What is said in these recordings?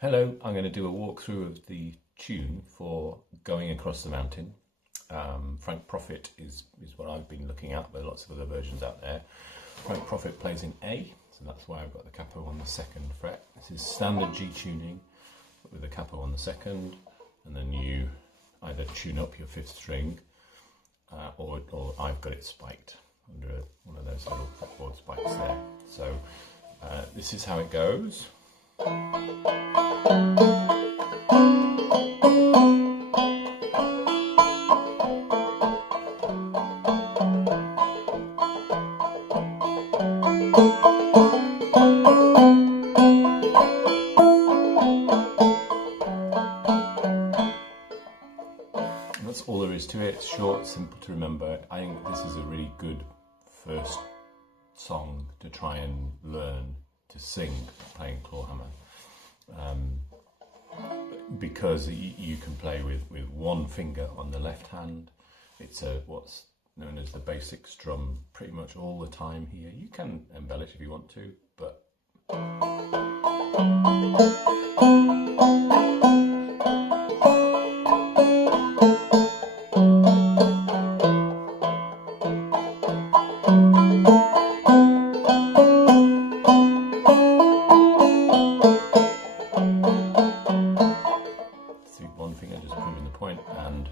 Hello, I'm going to do a walkthrough of the tune for Going Across the Mountain. Frank Proffit is what I've been looking at, but lots of other versions out there. Frank Proffit plays in A, so that's why I've got the capo on the 2nd fret. This is standard G tuning, but with the capo on the 2nd, and then you either tune up your 5th string, or I've got it spiked under one of those little fretboard spikes there. So this is how it goes. That's all there is to it. It's short, simple to remember. I think this is a really good first song to try and learn to sing playing Clawhammer, because you can play with one finger on the left hand. It's what's known as the basic strum pretty much all the time here. You can embellish if you want to, but one finger just proving the point. And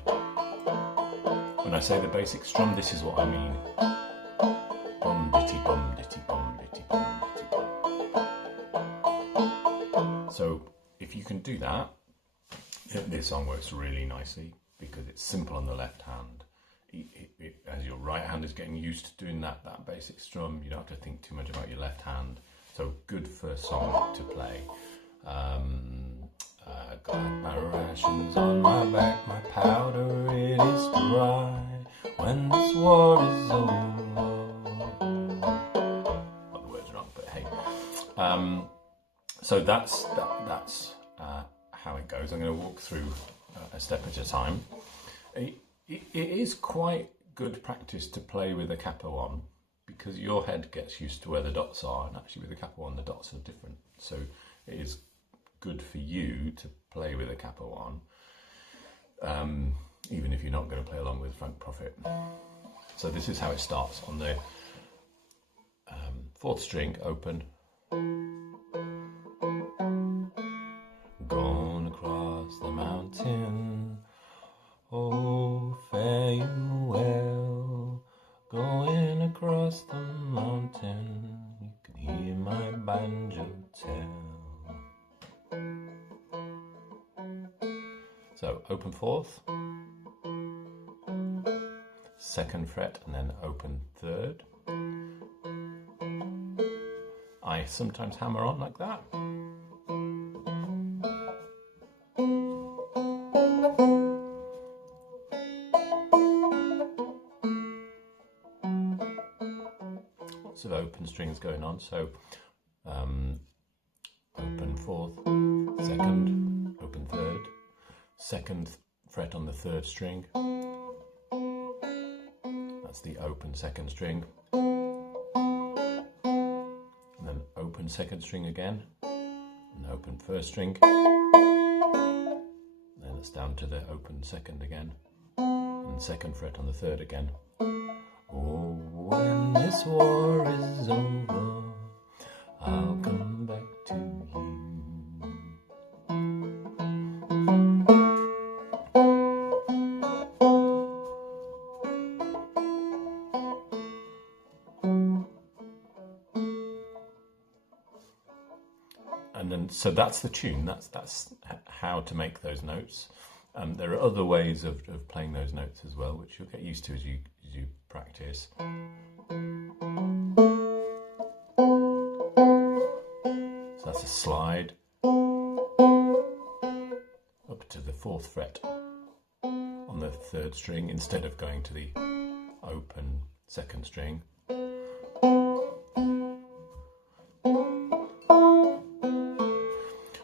when I say the basic strum, this is what I mean. Bum ditty bum ditty bum ditty bum ditty bum. So if you can do that, this song works really nicely because it's simple on the left hand. As your right hand is getting used to doing that basic strum, you don't have to think too much about your left hand. So good first song to play. Got my rations on my back, my powder it is dry. When this war is over. Got the words wrong, but hey. So that's how it goes. I'm going to walk through a step at a time. It is quite good practice to play with a capo on, because your head gets used to where the dots are, and actually with the capo on the dots are different. So it is good for you to play with a capo on, even if you're not going to play along with Frank Proffit. So this is how it starts on the 4th string, open. Going across the mountain, oh fare you well. Going across the mountain, you can hear my banjo tell. So open 4th, 2nd fret, and then open 3rd. I sometimes hammer on like that. Lots of open strings going on, so open 4th, 2nd, open 3rd, 2nd fret on the 3rd string, that's the open 2nd string, and then open 2nd string again, and open 1st string, then it's down to the open 2nd again, and 2nd fret on the 3rd again. Oh, when this war is over, I'll come back to you. And then, so that's the tune. That's how to make those notes. There are other ways of playing those notes as well, which you'll get used to as you practice. So that's a slide up to the 4th fret on the 3rd string instead of going to the open 2nd string.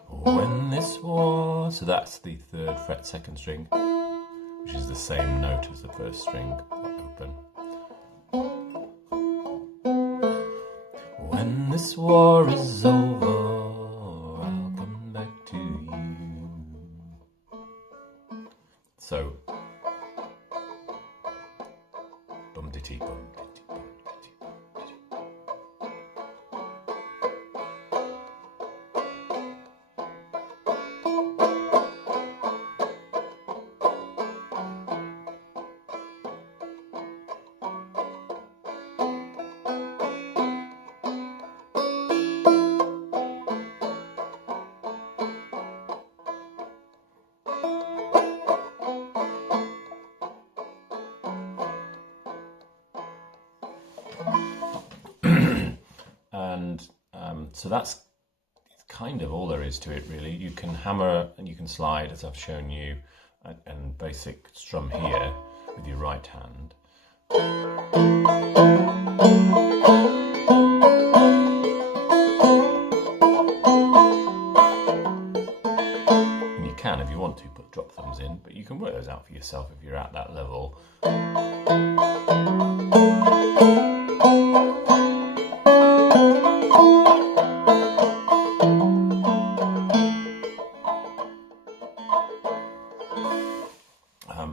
When this war, so that's the 3rd fret 2nd string, which is the same note as the 1st string, open. When this war is over, I'll come back to you. So, bum ditty bum ditty bum ditty bum ditty. And so that's kind of all there is to it, really. You can hammer and you can slide, as I've shown you, and basic strum here with your right hand. And you can, if you want to, put drop thumbs in, but you can work those out for yourself if you're at that level.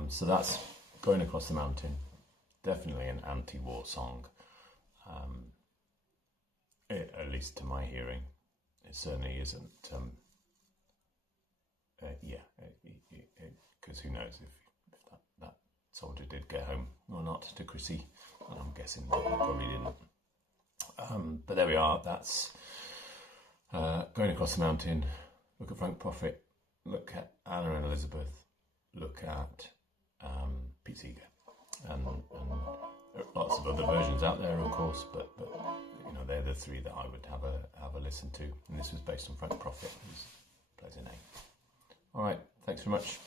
So that's Going Across the Mountain. Definitely an anti-war song, at least to my hearing. It certainly isn't. Because who knows if that soldier did get home or not to Chrissy. I'm guessing that he probably didn't. But there we are. That's Going Across the Mountain. Look at Frank Proffit. Look at Anna and Elizabeth. Look at Pete Seeger, and there are lots of other versions out there, of course, but you know, they're the three that I would have a listen to. And this was based on Frank Proffit, who plays an A. All right, thanks very much.